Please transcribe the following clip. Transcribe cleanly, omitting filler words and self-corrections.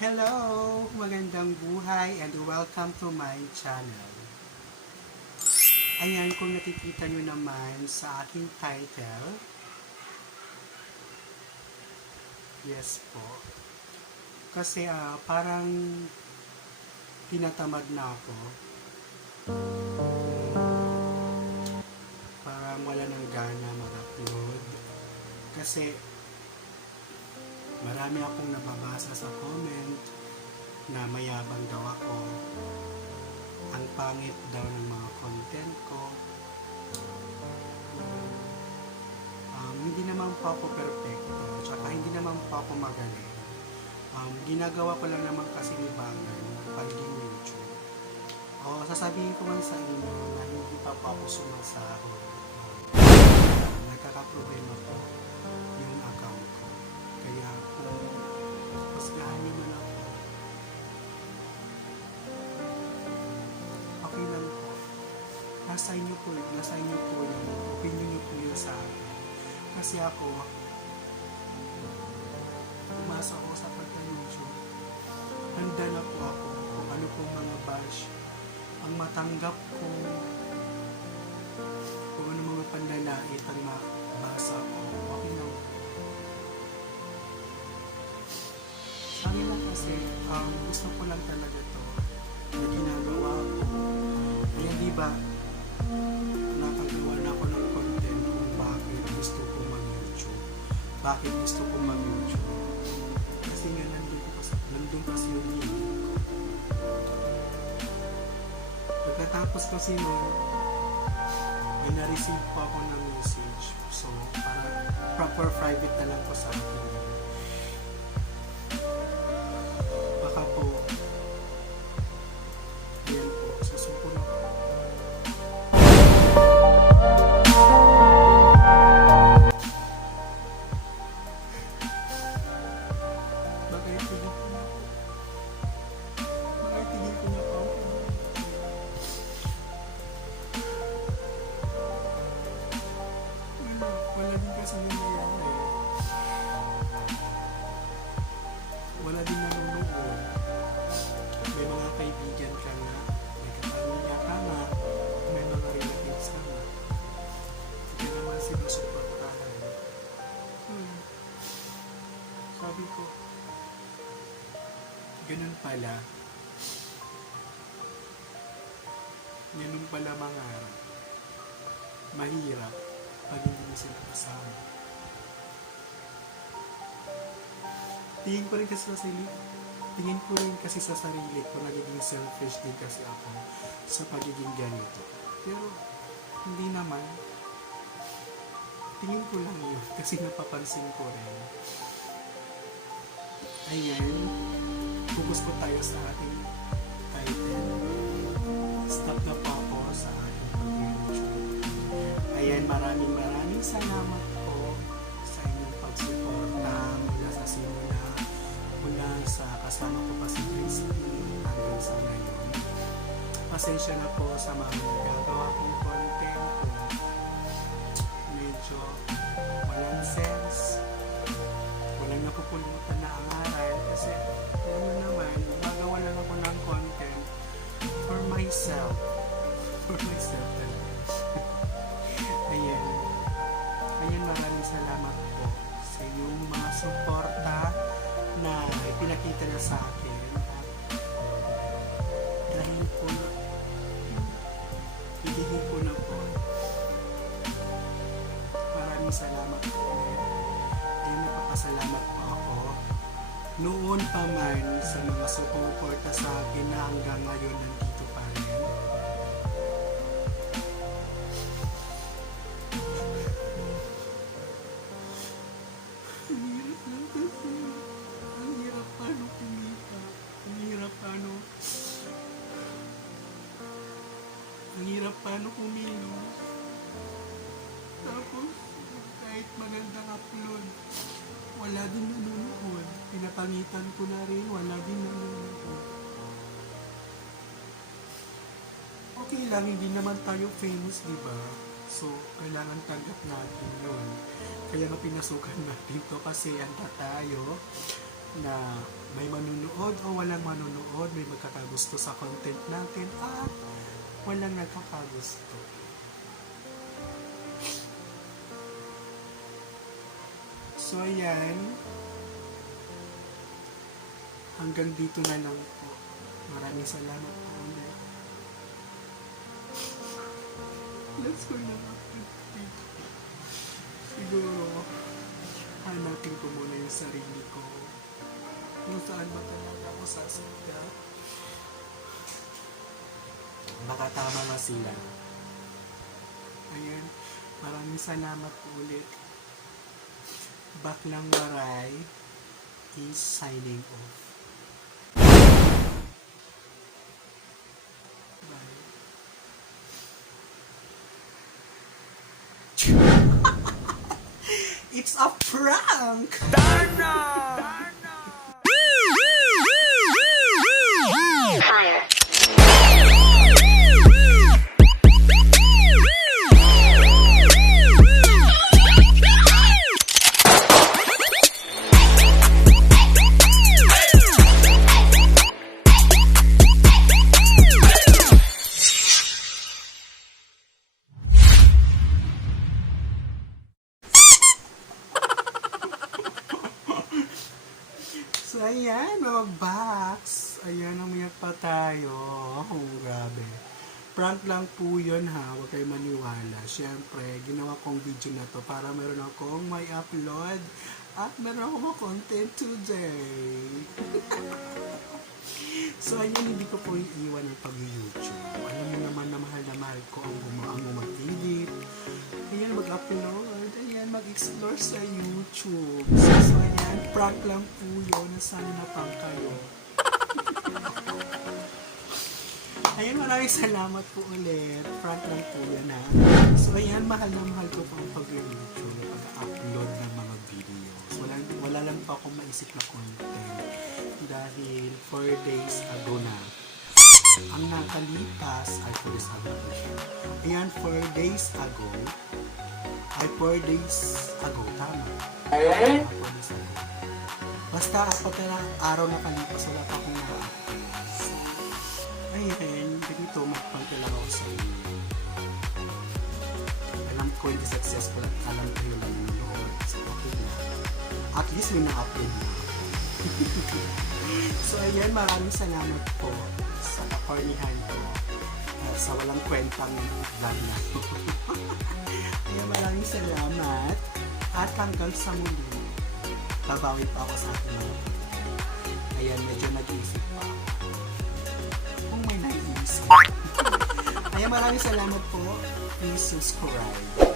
Hello! Magandang buhay and welcome to my channel. Ayan, kung nakikita nyo naman sa aking title, yes po. Kasi parang tinatamad na ako. Parang wala nang gana mag-upload. Kasi marami akong nababasa sa comment na mayabang daw ako. Ang pangit daw ng mga content ko. Hindi naman po ako perfecto, tsaka hindi naman po ako magaling. Ginagawa ko lang naman kasi ni bagay pagiging YouTube. Sasabihin ko man sa inyo na hindi pa po ako sumasahod. Nagkakaproblema po yung account ko. Kaya kung pasgahan nyo man ako, okay lang po. Nasa inyo po yung opinion nyo po yun sa akin. Kasi ako, umasa ako sa pagka-YouTube. Handa na po ako kung ano pong mga bash ang matanggap ko, kung ano mga panlalait ang mabasa ko. Okay lang po. Sa akin lang kasi, gusto ko lang talaga to na ginagawa ko. Kaya di ba, nakagawa na ako ng content kung bakit gusto ko mag-YouTube. Bakit gusto ko mag-YouTube? Kasi nga nandun kasi yung link ko. Pagkatapos kasi nun, may na-receive po ako ng message. So, para proper private na lang po sa akin. Baka po, yan po, susumpun ako. Wala din kasi nangyayari. Wala din nanonood. May mga kaibigan ka nga, may kapamilya ka nga, may mga relatives ka nga. Hindi naman sinusuportahan. Sabi ko, ganun pala. Ganun pala mangarap. Mahirap pag hindi mo sila kasama. Tingin ko rin kasi sa sarili ko, nagiging selfish din kasi ako sa pagiging ganito. Pero, hindi naman. Tingin ko lang yun kasi napapansin ko rin. Ayan, focus po tayo sa ating title. Stop na po ako sa ating pag-YouTube. Ayan, maraming salamat po sa inyong pagsuporta mula sa kasama ko pa si Crispy hanggang sa ngayon. Pasensya na po sa mga nagagawa kong content kung medyo walang sense, walang napupulutan na ang aral kasi alam mo naman, magawa lang ako ng content for myself talaga. Ayan, maraming salamat po sa iyong mga suporta na ipinakita na sa akin. Dahil po, ibigay ko na po. Maraming salamat po. Ayan, napapasalamat po ako. Noon pa man sa mga suporta sa akin na hanggang ngayon nandito pa rin. Ang hirap paano kumilos. Tapos, kahit magandang upload, wala din nanonood. Pinapangitan ko na rin, wala din nanonood. Okay lang, hindi naman tayo famous, di ba? So, kailangan tanggap natin yun. Kaya nga pinasukan natin to kasi handa tayo na may manunood o walang manunood, may magkakagusto sa content natin at walang nagkakagusto. So ayan, hanggang dito na lang po. Maraming salamat po ulit. Let's go na natin. Siguro, hanapin ko muna yung sarili ko. Kung saan ba talaga ako sasakta. Baka tama na sila. Ayan, maraming salamat po ulit. Baklang Waray is signing off. Bye. It's a prank! So, ayan, mga box. Ayan, umiyak pa tayo. Oh, grabe. Prank lang po yun, ha. Huwag kayo maniwala. Siyempre, ginawa kong video na to para meron akong may upload at meron akong content today. So, ayan, hindi ko po iiwan ang pag-YouTube. Alam mo naman na mahal ko ang mag-edit. Ayan, mag-upload. Ayan, mag-explore sa YouTube. So, ayan, prank lang po yun. Sana napang kayo. Ayan, maraming salamat po ulit. Prank lang po yan, ha. So, ayan, mahal na mahal ko po ang pag-YouTube, pag-upload ng mga videos. Wala lang pa akong maisip na content. Dahil 4 days ago na. Ang nakalipas ay 4 days ago. Ayan, 4 days ago. Ay, 4 days ago. Tama. 4 days ago. Basta apat na araw na kalipas, wala pa akong na-upload. Ayan, ganito, magpangkilang ako sa inyo. Alam ko hindi successful at alam ko yung nanonood. So, okay na. At least may na-upload na. So, ayan, maraming salamat po sa kakornihan ko sa walang kwentang vlog na to. Ayan, maraming salamat at hanggang sa muli, babawi pa ako sa ating mga pagkakas. Ayan, medyo nag-iisip pa ako. Kung may naiisip. Ayan, maraming salamat po. Please subscribe.